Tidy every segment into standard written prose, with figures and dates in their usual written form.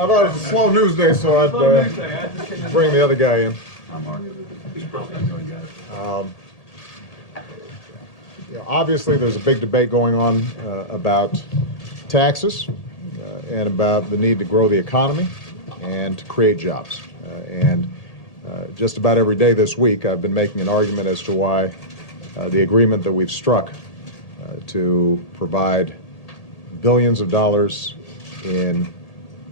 I thought it was a slow news day, so I'd bring the other guy in. Obviously, there's a big debate going on about taxes and about the need to grow the economy and to create jobs. Just about every day this week, I've been making an argument as to why the agreement that we've struck to provide billions of dollars in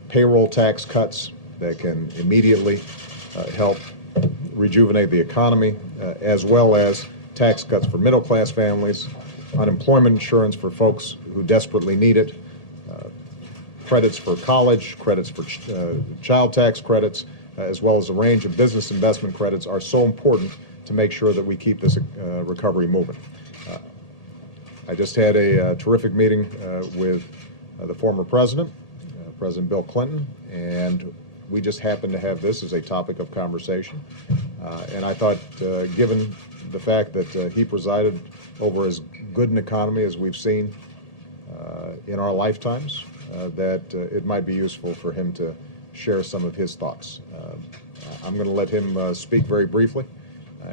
payroll tax cuts that can immediately help rejuvenate the economy, as well as tax cuts for middle-class families, unemployment insurance for folks who desperately need it, credits for college, credits for child tax credits, as well as a range of business investment credits are so important to make sure that we keep this recovery moving. I just had a terrific meeting with the former president, President Bill Clinton, and we just happened to have this as a topic of conversation. And I thought, given the fact that he presided over as good an economy as we've seen in our lifetimes, that it might be useful for him to share some of his thoughts. I'm going to let him speak very briefly,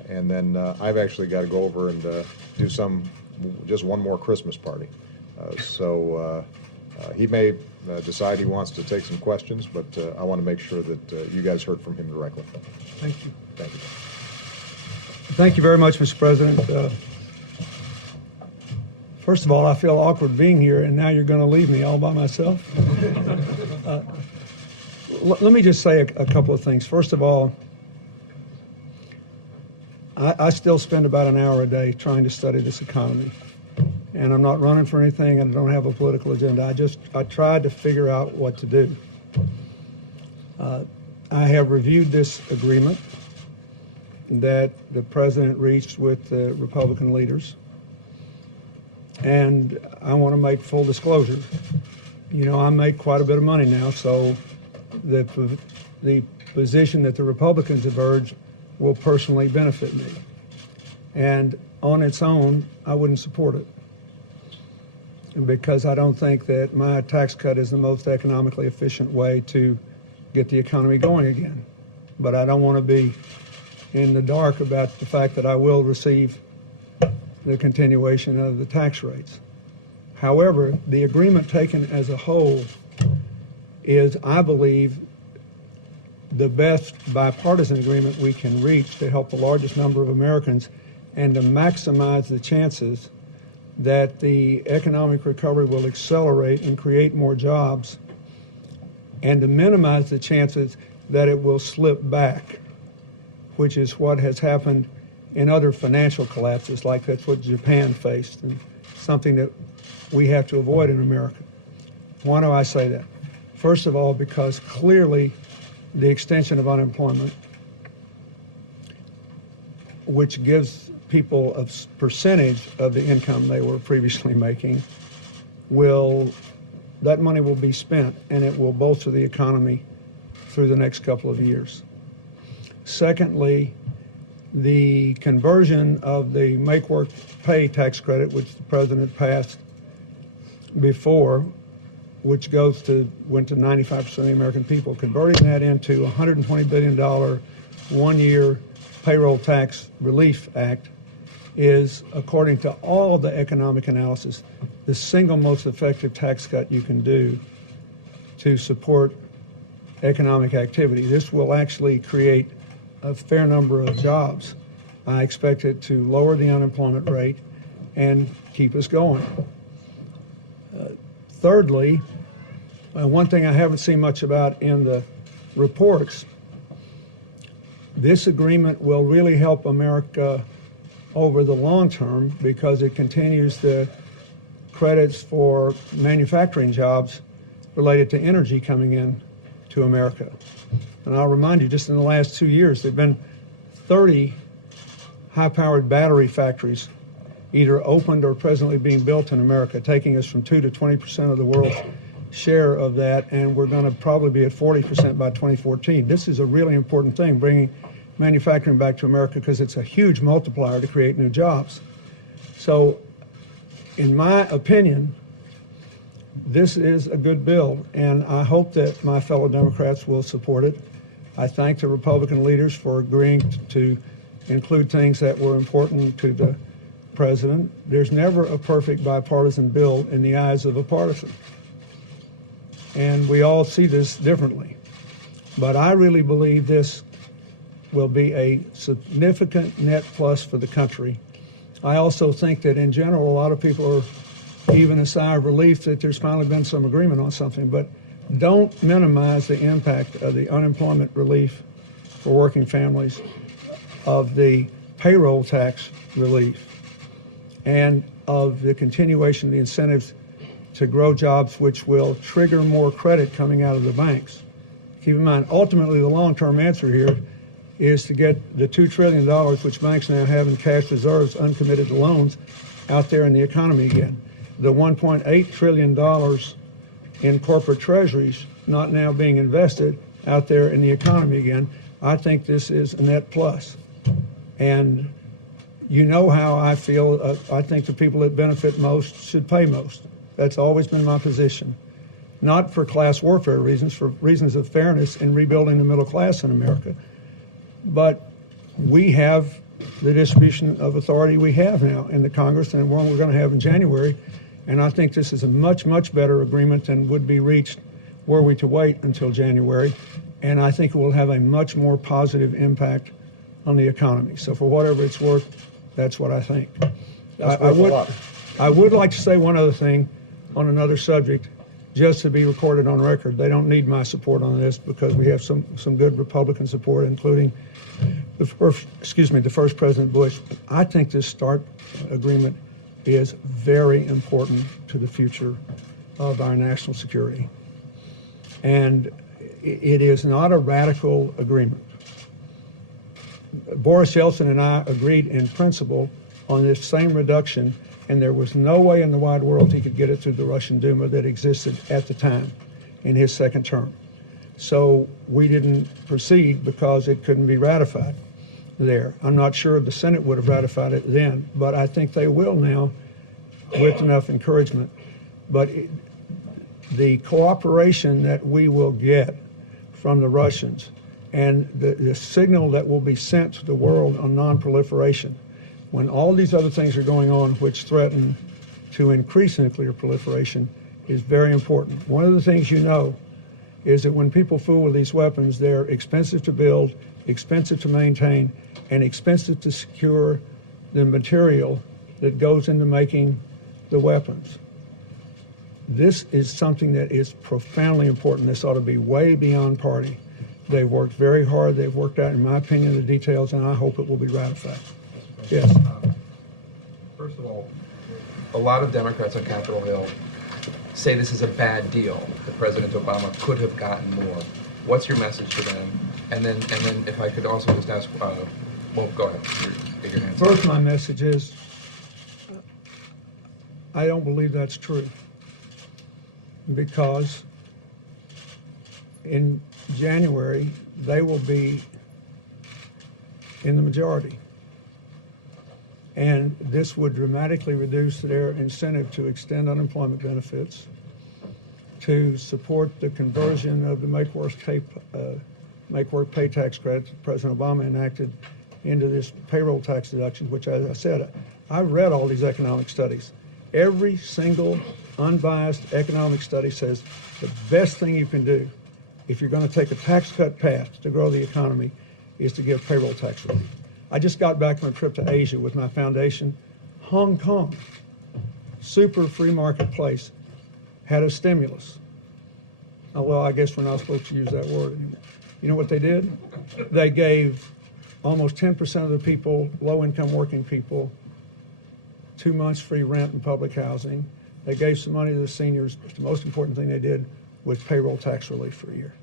and then I've actually got to go over and do just one more Christmas party. So he may decide he wants to take some questions, but I want to make sure that you guys heard from him directly. Thank you. Thank you. Thank you very much, Mr. President. First of all, I feel awkward being here, and now you're going to leave me all by myself. Let me just say a couple of things. First of all, I still spend about an hour a day trying to study this economy. And I'm not running for anything, and I don't have a political agenda. I tried to figure out what to do. I have reviewed this agreement that the president reached with the Republican leaders. And I want to make full disclosure. You know, I make quite a bit of money now, so the position that the Republicans have urged will personally benefit me. And on its own, I wouldn't support it, because I don't think that my tax cut is the most economically efficient way to get the economy going again. But I don't want to be in the dark about the fact that I will receive the continuation of the tax rates. However, the agreement taken as a whole is, I believe, the best bipartisan agreement we can reach to help the largest number of Americans and to maximize the chances that the economic recovery will accelerate and create more jobs, and to minimize the chances that it will slip back, which is what has happened in other financial collapses, like that's what Japan faced, and something that we have to avoid in America. Why do I say that? First of all, because clearly the extension of unemployment, which gives people a percentage of the income they were previously making, that money will be spent, and it will bolster the economy through the next couple of years. Secondly, the conversion of the Make Work Pay tax credit, which the president passed before, which went to 95% of the American people, converting that into a $120 billion one-year payroll tax relief act is, according to all the economic analysis, the single most effective tax cut you can do to support economic activity. This will actually create a fair number of jobs. I expect it to lower the unemployment rate and keep us going. Thirdly, one thing I haven't seen much about in the reports, this agreement will really help America over the long term because it continues the credits for manufacturing jobs related to energy coming in to America. And I'll remind you, just in the last 2 years, there have been 30 high-powered battery factories either opened or presently being built in America, taking us from 2 to 20% of the world's share of that, and we're going to probably be at 40% by 2014. This is a really important thing, bringing manufacturing back to America, because it's a huge multiplier to create new jobs. So, in my opinion, this is a good bill, and I hope that my fellow Democrats will support it. I thank the Republican leaders for agreeing to include things that were important to the president. There's never a perfect bipartisan bill in the eyes of a partisan, and we all see this differently. But I really believe this will be a significant net plus for the country. I also think that in general, a lot of people are heaving a sigh of relief that there's finally been some agreement on something, but don't minimize the impact of the unemployment relief for working families, of the payroll tax relief, and of the continuation of the incentives to grow jobs, which will trigger more credit coming out of the banks. Keep in mind, ultimately, the long-term answer here is to get the $2 trillion, which banks now have in cash reserves, uncommitted loans, out there in the economy again. The $1.8 trillion in corporate treasuries not now being invested out there in the economy again. I think this is a net plus. And you know how I feel. I think the people that benefit most should pay most. That's always been my position. Not for class warfare reasons, for reasons of fairness in rebuilding the middle class in America. But we have the distribution of authority we have now in the Congress, and one we're going to have in January. And I think this is a much, much better agreement than would be reached were we to wait until January. And I think it will have a much more positive impact on the economy. So for whatever it's worth, that's what I think. I would like to say one other thing on another subject, just to be recorded on record. They don't need my support on this because we have some good Republican support, including the first President Bush. I think this START agreement is very important to the future of our national security. And it is not a radical agreement. Boris Yeltsin and I agreed in principle on this same reduction, and there was no way in the wide world he could get it through the Russian Duma that existed at the time in his second term. So we didn't proceed because it couldn't be ratified there. I'm not sure the Senate would have ratified it then, but I think they will now with enough encouragement. But the cooperation that we will get from the Russians and the signal that will be sent to the world on non-proliferation, when all these other things are going on which threaten to increase nuclear proliferation, is very important. One of the things you know is that when people fool with these weapons, they're expensive to build, expensive to maintain, and expensive to secure the material that goes into making the weapons. This is something that is profoundly important. This ought to be way beyond party. They've worked very hard. They've worked out, in my opinion, the details, and I hope it will be ratified. Yes. First of all, a lot of Democrats on Capitol Hill say this is a bad deal, that President Obama could have gotten more. What's your message to them? And then if I could also just ask, well, go ahead. Get your hands First, my message is, I don't believe that's true, because in January, they will be in the majority. And this would dramatically reduce their incentive to extend unemployment benefits, to support the conversion of the make work pay tax credit that President Obama enacted into this payroll tax deduction, which, as I said, I read all these economic studies. Every single unbiased economic study says the best thing you can do if you're going to take a tax cut path to grow the economy is to give payroll tax relief. I just got back from a trip to Asia with my foundation. Hong Kong, super free market place, had a stimulus. Oh, well, I guess we're not supposed to use that word anymore. You know what they did? They gave almost 10% of the people, low-income working people, 2 months free rent and public housing. They gave some money to the seniors, but the most important thing they did was payroll tax relief for a year.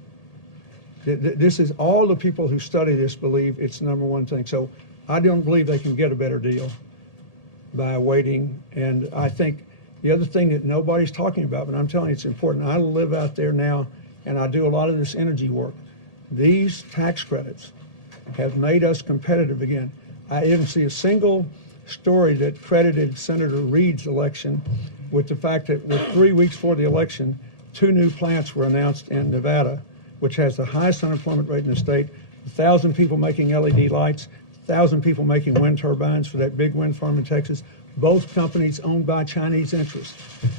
This is, all the people who study this believe it's the number one thing. So I don't believe they can get a better deal by waiting. And I think the other thing that nobody's talking about, but I'm telling you it's important, I live out there now and I do a lot of this energy work. These tax credits have made us competitive again. I didn't see a single story that credited Senator Reid's election with the fact that with 3 weeks before the election, 2 new plants were announced in Nevada, which has the highest unemployment rate in the state, 1,000 people making LED lights, 1,000 people making wind turbines for that big wind farm in Texas, both companies owned by Chinese interests,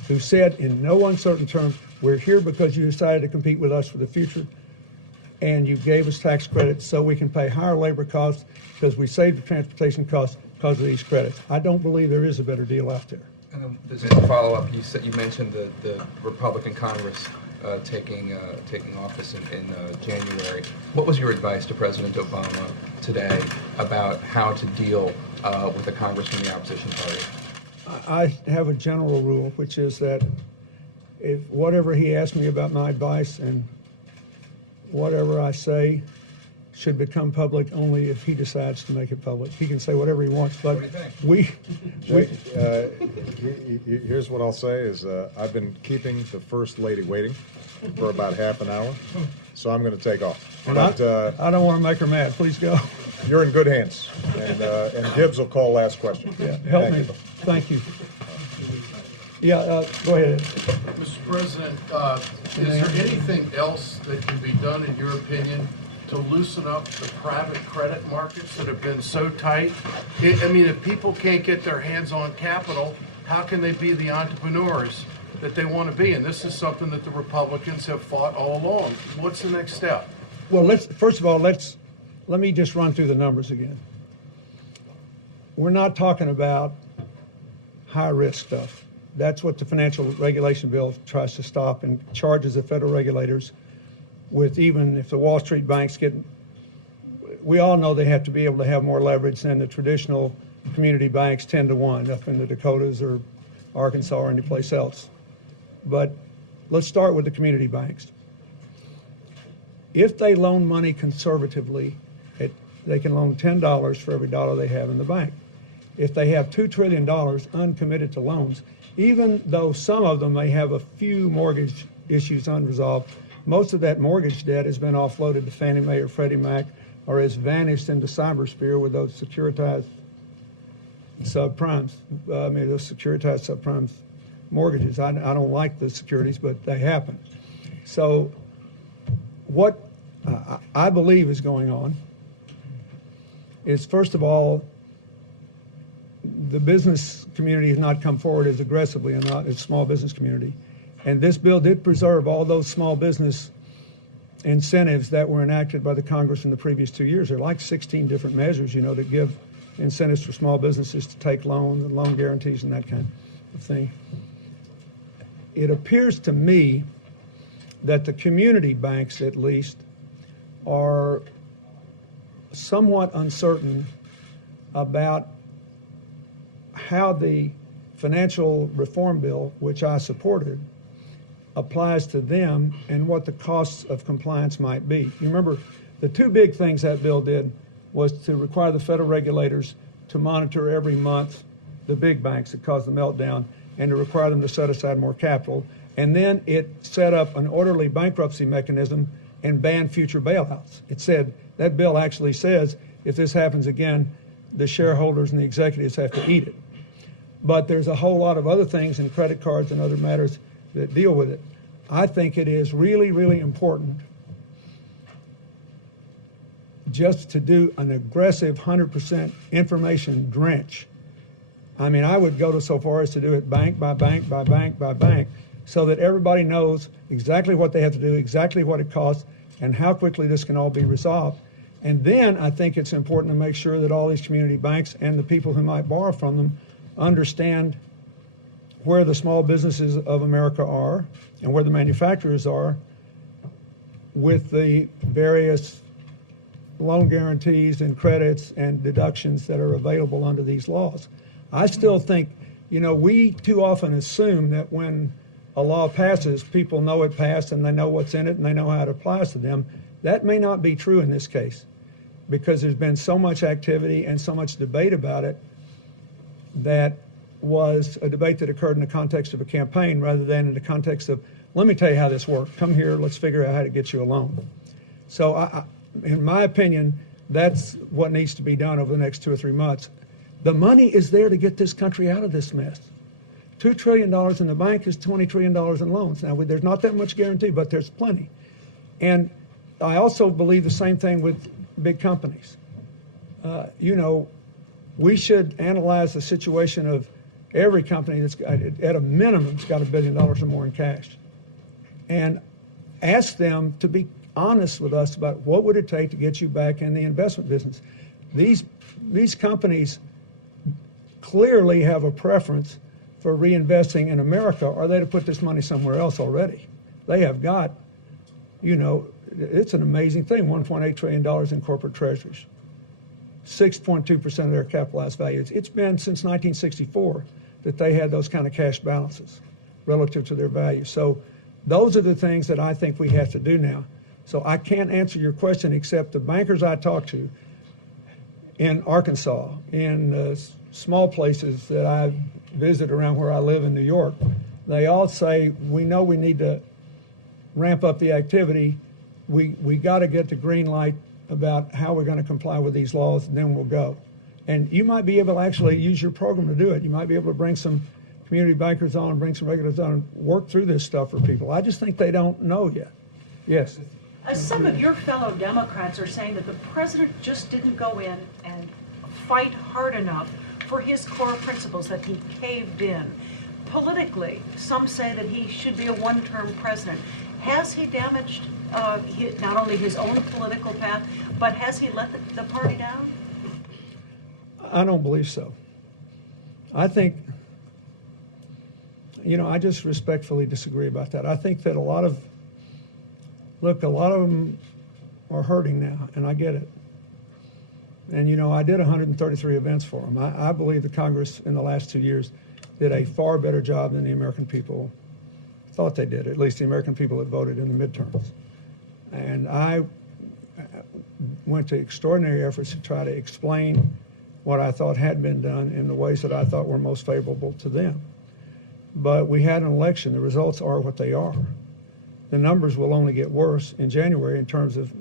who said in no uncertain terms, we're here because you decided to compete with us for the future, and you gave us tax credits so we can pay higher labor costs because we saved the transportation costs because of these credits. I don't believe there is a better deal out there. And then there's a follow-up. You mentioned the Republican Congress taking office in January. What was your advice to President Obama today about how to deal with a Congress from the opposition party? I have a general rule, which is that if whatever he asks me about my advice and whatever I say should become public only if he decides to make it public. He can say whatever he wants, but here's what I'll say is I've been keeping the First Lady waiting for about half an hour, so I'm going to take off. And But I don't want to make her mad. Please go. you're in good hands, and Hibbs will call last question. Yeah, help Thank me. you. Thank you. Yeah, go ahead. Mr. President, is there anything else that can be done, in your opinion, to loosen up the private credit markets that have been so tight? I mean, if people can't get their hands on capital, how can they be the entrepreneurs that they want to be? And this is something that the Republicans have fought all along. What's the next step? Well, first of all, let me just run through the numbers again. We're not talking about high-risk stuff. That's what the financial regulation bill tries to stop and charges the federal regulators with. Even if the Wall Street banks we all know they have to be able to have more leverage than the traditional community banks 10-1 up in the Dakotas or Arkansas or any place else. But let's start with the community banks. If they loan money conservatively, they can loan $10 for every dollar they have in the bank. If they have $2 trillion uncommitted to loans, even though some of them may have a few mortgage issues unresolved, most of that mortgage debt has been offloaded to Fannie Mae or Freddie Mac or has vanished into cybersphere with those securitized subprimes. Those securitized subprimes mortgages. I don't like the securities, but they happen. So what I believe is going on is, first of all, the business community has not come forward as aggressively as small business community. And this bill did preserve all those small business incentives that were enacted by the Congress in the previous 2 years. There are like 16 different measures, that give incentives for small businesses to take loans and loan guarantees and that kind of thing. It appears to me that the community banks, at least, are somewhat uncertain about how the financial reform bill, which I supported, applies to them and what the costs of compliance might be. You remember, the two big things that bill did was to require the federal regulators to monitor every month the big banks that caused the meltdown and to require them to set aside more capital. And then it set up an orderly bankruptcy mechanism and banned future bailouts. It said, that bill actually says, if this happens again, the shareholders and the executives have to eat it. But there's a whole lot of other things in credit cards and other matters that deal with it. I think it is really, really important just to do an aggressive 100% information drench. I mean, I would go so far as to do it bank by bank by bank by bank so that everybody knows exactly what they have to do, exactly what it costs, and how quickly this can all be resolved. And then I think it's important to make sure that all these community banks and the people who might borrow from them understand where the small businesses of America are and where the manufacturers are with the various loan guarantees and credits and deductions that are available under these laws. I still think, we too often assume that when a law passes, people know it passed and they know what's in it and they know how it applies to them. That may not be true in this case because there's been so much activity and so much debate about it that was a debate that occurred in the context of a campaign rather than in the context of, let me tell you how this works. Come here, let's figure out how to get you a loan. So in my opinion, that's what needs to be done over the next 2 or 3 months. The money is there to get this country out of this mess. $2 trillion in the bank is $20 trillion in loans. Now, there's not that much guarantee, but there's plenty. And I also believe the same thing with big companies. We should analyze the situation of every company that's got, at a minimum, it's got $1 billion or more in cash, and ask them to be honest with us about what would it take to get you back in the investment business. These companies clearly have a preference for reinvesting in America, or they'd have put this money somewhere else already. They have got, it's an amazing thing, $1.8 trillion in corporate treasuries, 6.2% of their capitalized values. It's been since 1964 that they had those kind of cash balances relative to their value. So those are the things that I think we have to do now. So I can't answer your question except the bankers I talk to in Arkansas, in small places that I visit around where I live in New York, they all say, we know we need to ramp up the activity. We got to get the green light about how we're going to comply with these laws, and then we'll go. And you might be able to actually use your program to do it. You might be able to bring some community bankers on, bring some regulars on, and work through this stuff for people. I just think they don't know yet. Yes? Some of your fellow Democrats are saying that the president just didn't go in and fight hard enough for his core principles, that he caved in. Politically, some say that he should be a one-term president. Has he damaged not only his own political path, but has he let the party down? I don't believe so. I think, I just respectfully disagree about that. I think that a lot of them are hurting now, and I get it. And, I did 133 events for them. I believe the Congress in the last 2 years did a far better job than the American people thought they did, at least the American people that voted in the midterms. And I went to extraordinary efforts to try to explain what I thought had been done in the ways that I thought were most favorable to them. But we had an election. The results are what they are. The numbers will only get worse in January in terms of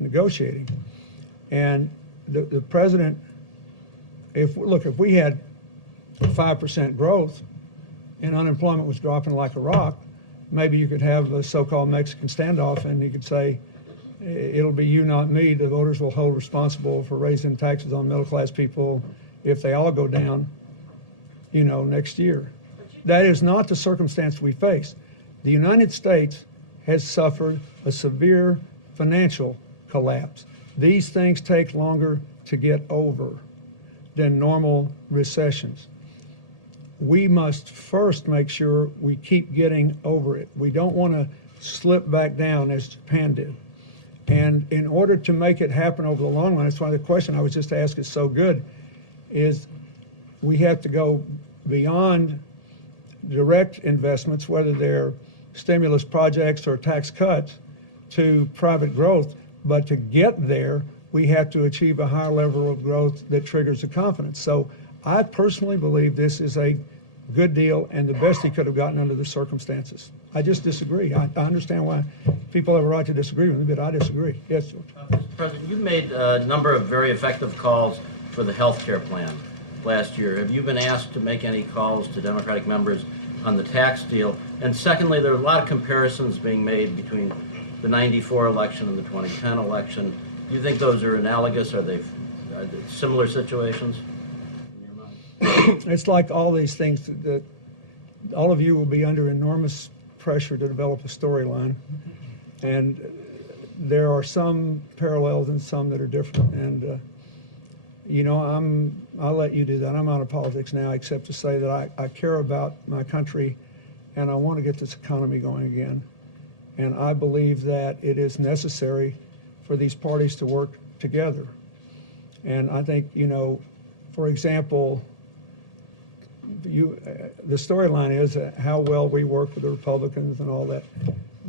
negotiating. And the president, if we had 5% growth and unemployment was dropping like a rock, maybe you could have a so-called Mexican standoff, and you could say, it'll be you, not me. The voters will hold responsible for raising taxes on middle-class people if they all go down, next year. That is not the circumstance we face. The United States has suffered a severe financial collapse. These things take longer to get over than normal recessions. We must first make sure we keep getting over it. We don't want to slip back down as Japan did. And in order to make it happen over the long run, that's why the question I was just asked is so good, is we have to go beyond direct investments, whether they're stimulus projects or tax cuts, to private growth. But to get there, we have to achieve a higher level of growth that triggers the confidence. So I personally believe this is a good deal and the best he could have gotten under the circumstances. I just disagree. I understand why people have a right to disagree with me, but I disagree. Yes, George. Mr. President, you made a number of very effective calls for the health care plan last year. Have you been asked to make any calls to Democratic members on the tax deal? And secondly, there are a lot of comparisons being made between the 94 election and the 2010 election. Do you think those are analogous? Are they similar situations in your mind? It's like all these things that all of you will be under enormous pressure to develop a storyline. And there are some parallels and some that are different. And, I'll let you do that. I'm out of politics now, except to say that I care about my country and I want to get this economy going again. And I believe that it is necessary for these parties to work together. And I think, for example, the storyline is how well we work with the Republicans and all that.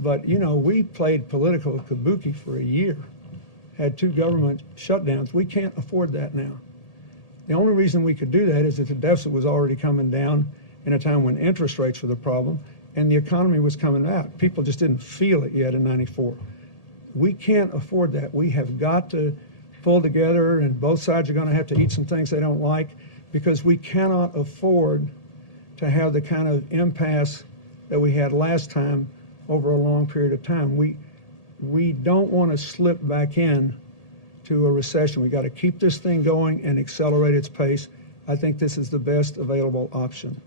But, we played political kabuki for a year, had 2 government shutdowns. We can't afford that now. The only reason we could do that is that the deficit was already coming down in a time when interest rates were the problem and the economy was coming out. People just didn't feel it yet in '94. We can't afford that. We have got to pull together, and both sides are going to have to eat some things they don't like, because we cannot afford to have the kind of impasse that we had last time over a long period of time. We don't want to slip back in to a recession. We got to keep this thing going and accelerate its pace. I think this is the best available option.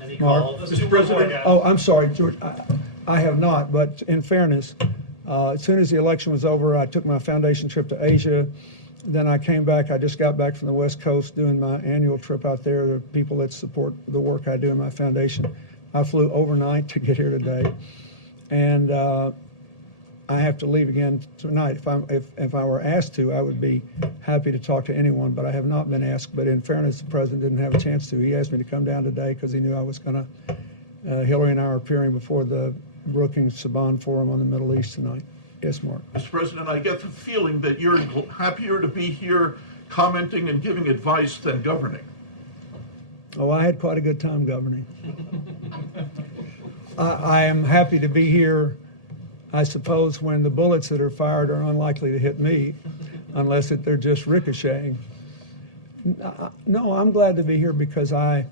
Any Mark? calls? Mr. President, Oh, I'm sorry, George. I have not, but in fairness, as soon as the election was over, I took my foundation trip to Asia. Then I came back. I just got back from the West Coast doing my annual trip out there. The people that support the work I do in my foundation. I flew overnight to get here today, and I have to leave again tonight. If I were asked to, I would be happy to talk to anyone, but I have not been asked. But in fairness, the president didn't have a chance to. He asked me to come down today because he knew I was going to. Hillary and I are appearing before the Brookings Saban Forum on the Middle East tonight. Yes, Mark. Mr. President, I get the feeling that you're happier to be here commenting and giving advice than governing. Oh, I had quite a good time governing. I am happy to be here, I suppose, when the bullets that are fired are unlikely to hit me, unless they're just ricocheting. No, I'm glad to be here because I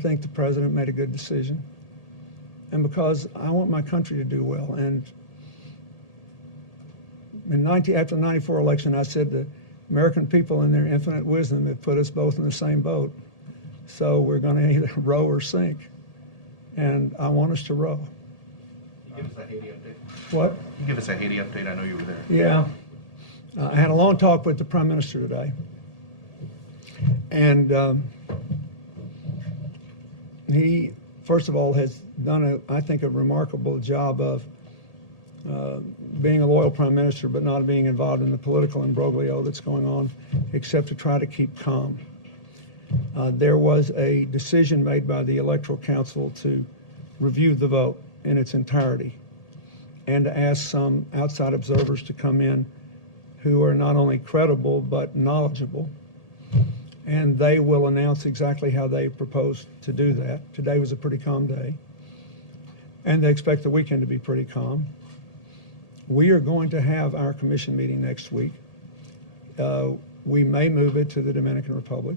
think the president made a good decision, and because I want my country to do well. And after the '94 election, I said the American people in their infinite wisdom have put us both in the same boat. So we're going to either row or sink. And I want us to row. Give us a Haiti update. What? Can you give us a Haiti update? I know you were there. Yeah. I had a long talk with the Prime Minister today. And he, first of all, has done, I think, a remarkable job of being a loyal Prime Minister, but not being involved in the political imbroglio that's going on, except to try to keep calm. There was a decision made by the Electoral Council to review the vote in its entirety and to ask some outside observers to come in who are not only credible but knowledgeable. And they will announce exactly how they propose to do that. Today was a pretty calm day. And they expect the weekend to be pretty calm. We are going to have our commission meeting next week. We may move it to the Dominican Republic.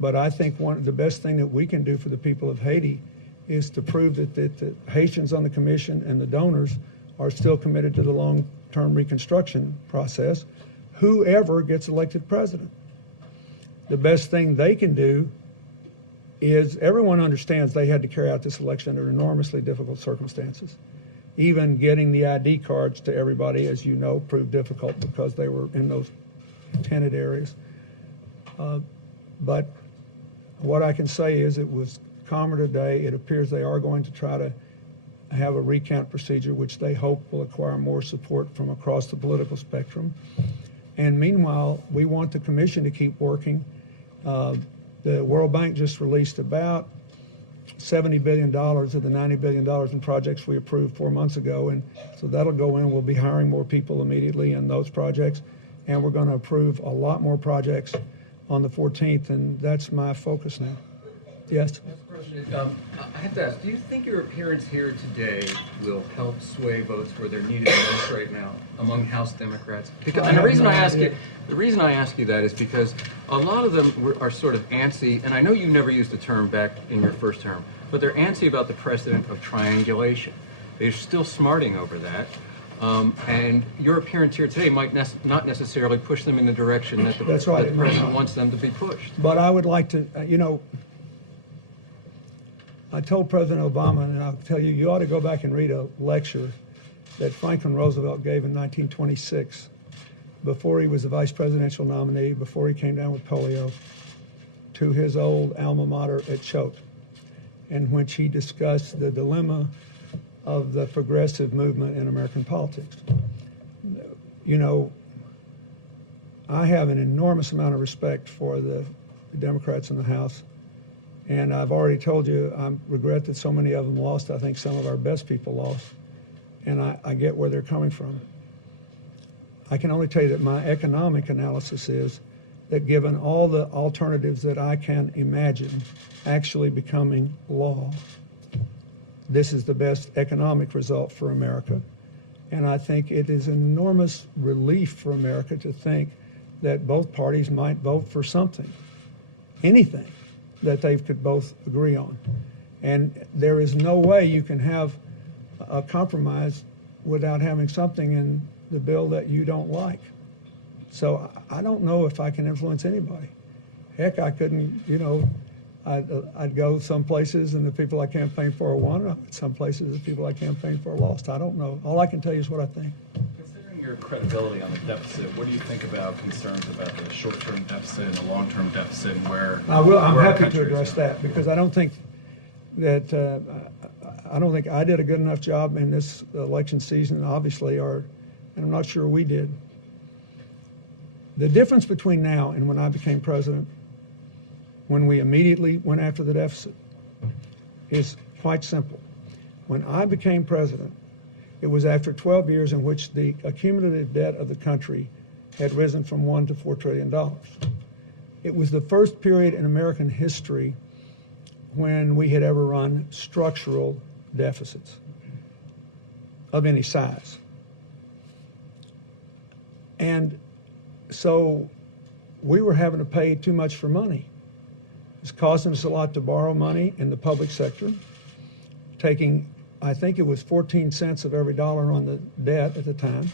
But I think one of the best thing that we can do for the people of Haiti is to prove that the Haitians on the commission and the donors are still committed to the long-term reconstruction process, whoever gets elected president. The best thing they can do is, everyone understands they had to carry out this election under enormously difficult circumstances. Even getting the ID cards to everybody, as you know, proved difficult because they were in those tented areas. But what I can say is it was calmer today. It appears they are going to try to have a recount procedure, which they hope will acquire more support from across the political spectrum. And meanwhile, we want the commission to keep working. The World Bank just released about $70 billion of the $90 billion in projects we approved 4 months ago. And so that'll go in. We'll be hiring more people immediately in those projects. And we're going to approve a lot more projects on the 14th, and that's my focus now. Yes? Mr. President, I have to ask, do you think your appearance here today will help sway votes where they're needed most right now among House Democrats? And the reason I ask you that is because a lot of them are sort of antsy, and I know you never used the term back in your first term, but they're antsy about the precedent of triangulation. They're still smarting over that. And your appearance here today might not necessarily push them in the direction that the president wants them to be pushed. But I would like to, I told President Obama, and I'll tell you, you ought to go back and read a lecture that Franklin Roosevelt gave in 1926, before he was the vice presidential nominee, before he came down with polio, to his old alma mater at Choate, in which he discussed the dilemma of the progressive movement in American politics. I have an enormous amount of respect for the Democrats in the House, and I've already told you I regret that so many of them lost. I think some of our best people lost, and I get where they're coming from. I can only tell you that my economic analysis is that given all the alternatives that I can imagine actually becoming law, this is the best economic result for America. And I think it is enormous relief for America to think that both parties might vote for something. anything that they could both agree on. And there is no way you can have a compromise without having something in the bill that you don't like. So I don't know if I can influence anybody. Heck, I couldn't, I'd go some places and the people I campaigned for won. Some places the people I campaigned for lost. I don't know. All I can tell you is what I think. Considering your credibility on the deficit, what do you think about concerns about the short-term deficit and the long-term deficit and where I'm where our happy country to is address going? that because I don't think that I did a good enough job in this election season, obviously, and I'm not sure we did. The difference between now and when I became president, when we immediately went after the deficit, is quite simple. When I became president, it was after 12 years in which the accumulative debt of the country had risen from $1 to $4 trillion. It was the first period in American history when we had ever run structural deficits of any size. And so we were having to pay too much for money. It's costing us a lot to borrow money in the public sector, taking, I think it was 14 cents of every dollar on the debt at the time,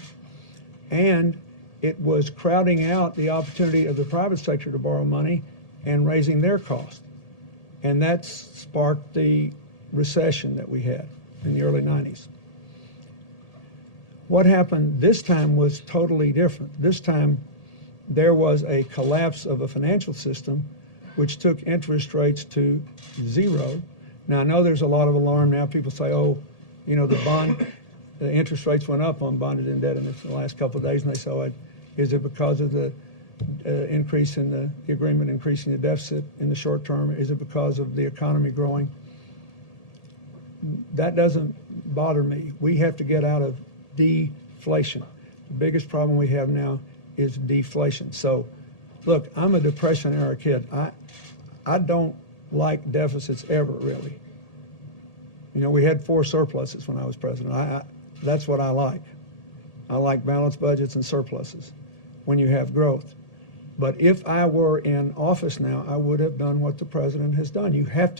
and it was crowding out the opportunity of the private sector to borrow money and raising their cost. And that sparked the recession that we had in the early 90s. What happened this time was totally different. This time there was a collapse of a financial system which took interest rates to zero. Now I know there's a lot of alarm now. People say, oh, the interest rates went up on bonded indebtedness in the last couple of days, and they say, oh, is it because of the increase in the agreement increasing the deficit in the short term? Is it because of the economy growing? That doesn't bother me. We have to get out of deflation. The biggest problem we have now is deflation. So, look, I'm a Depression-era kid. I don't like deficits ever, really. We had 4 surpluses when I was president. That's what I like. I like balanced budgets and surpluses when you have growth. But if I were in office now, I would have done what the president has done. You have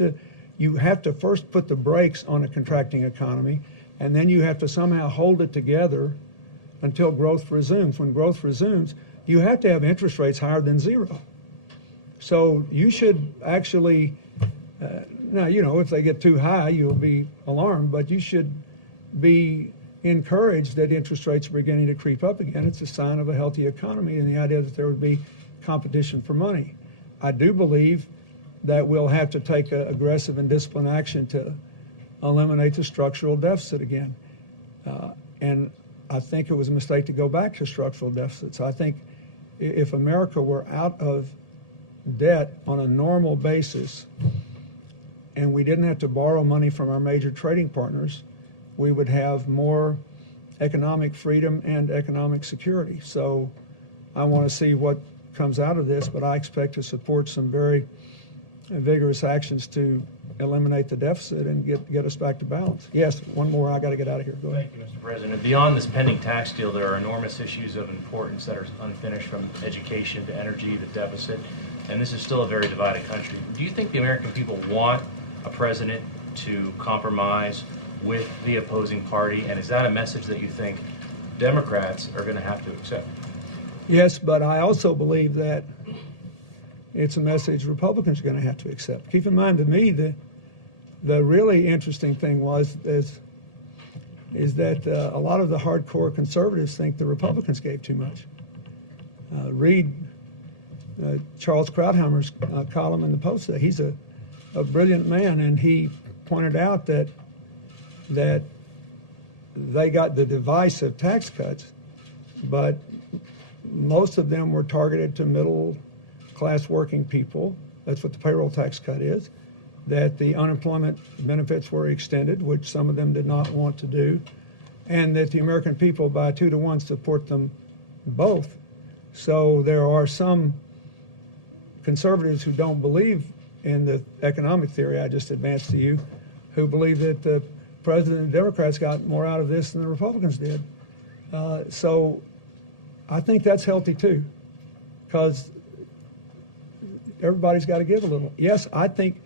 to first put the brakes on a contracting economy, and then you have to somehow hold it together until growth resumes. When growth resumes, you have to have interest rates higher than zero. So you should actually, now, if they get too high, you'll be alarmed, but you should be encouraged that interest rates are beginning to creep up again. It's a sign of a healthy economy and the idea that there would be competition for money. I do believe that we'll have to take aggressive and disciplined action to eliminate the structural deficit again. And I think it was a mistake to go back to structural deficits. I think if America were out of debt on a normal basis and we didn't have to borrow money from our major trading partners, we would have more economic freedom and economic security. So I want to see what comes out of this, but I expect to support some very vigorous actions to eliminate the deficit and get us back to balance. Yes, one more. I got to get out of here. Go ahead. Thank you, Mr. President. Beyond this pending tax deal, there are enormous issues of importance that are unfinished, from education to energy, the deficit, and this is still a very divided country. Do you think the American people want a president to compromise with the opposing party, and is that a message that you think Democrats are going to have to accept? Yes, but I also believe that it's a message Republicans are going to have to accept. Keep in mind, to me, the really interesting thing is that a lot of the hardcore conservatives think the Republicans gave too much. Read Charles Krauthammer's column in the Post today. He's a brilliant man, and he pointed out that they got the device of tax cuts, but most of them were targeted to middle-class working people. That's what the payroll tax cut is. That the unemployment benefits were extended, which some of them did not want to do, and that the American people, by 2 to 1, support them both. So there are some conservatives who don't believe in the economic theory I just advanced to you, who believe that the president and the Democrats got more out of this than the Republicans did. So I think that's healthy too, because everybody's got to give a little. Yes, I think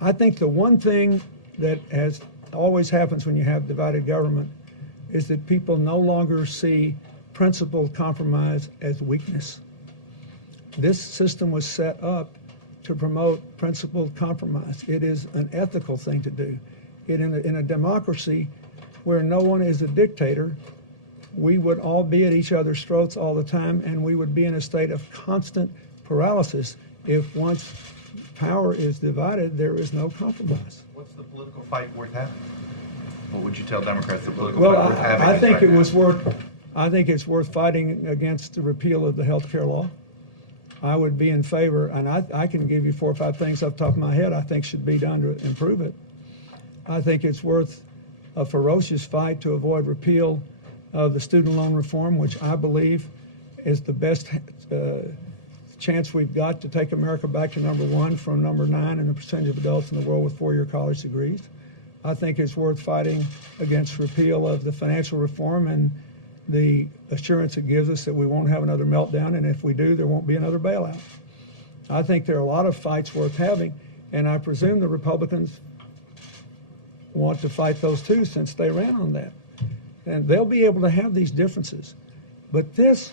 the one thing that has always happens when you have divided government is that people no longer see principled compromise as weakness. This system was set up to promote principled compromise. It is an ethical thing to do. In a democracy where no one is a dictator, we would all be at each other's throats all the time, and we would be in a state of constant paralysis if once power is divided, there is no compromise. What's the political fight worth having? What would you tell Democrats the political Well, fight worth having? I think right it now? was worth. I think it's worth fighting against the repeal of the health care law. I would be in favor, and I can give you 4 or 5 things off the top of my head I think should be done to improve it. I think it's worth a ferocious fight to avoid repeal of the student loan reform, which I believe is the best chance we've got to take America back to number 1 from number 9 in the percentage of adults in the world with 4-year college degrees. I think it's worth fighting against repeal of the financial reform and the assurance it gives us that we won't have another meltdown, and if we do, there won't be another bailout. I think there are a lot of fights worth having, and I presume the Republicans want to fight those too, since they ran on that. And they'll be able to have these differences. But this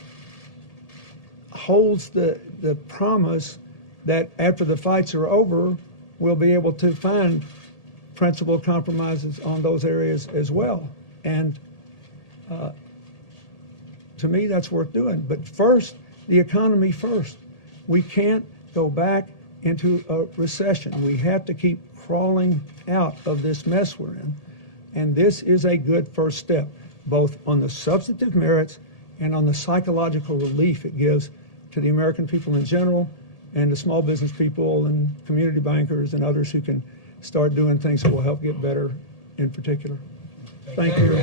holds the promise that after the fights are over, we'll be able to find principled compromises on those areas as well. And to me, that's worth doing. But first, the economy first. We can't go back into a recession. We have to keep crawling out of this mess we're in. And this is a good first step, both on the substantive merits and on the psychological relief it gives to the American people in general and the small business people and community bankers and others who can start doing things that will help get better in particular. Thank you.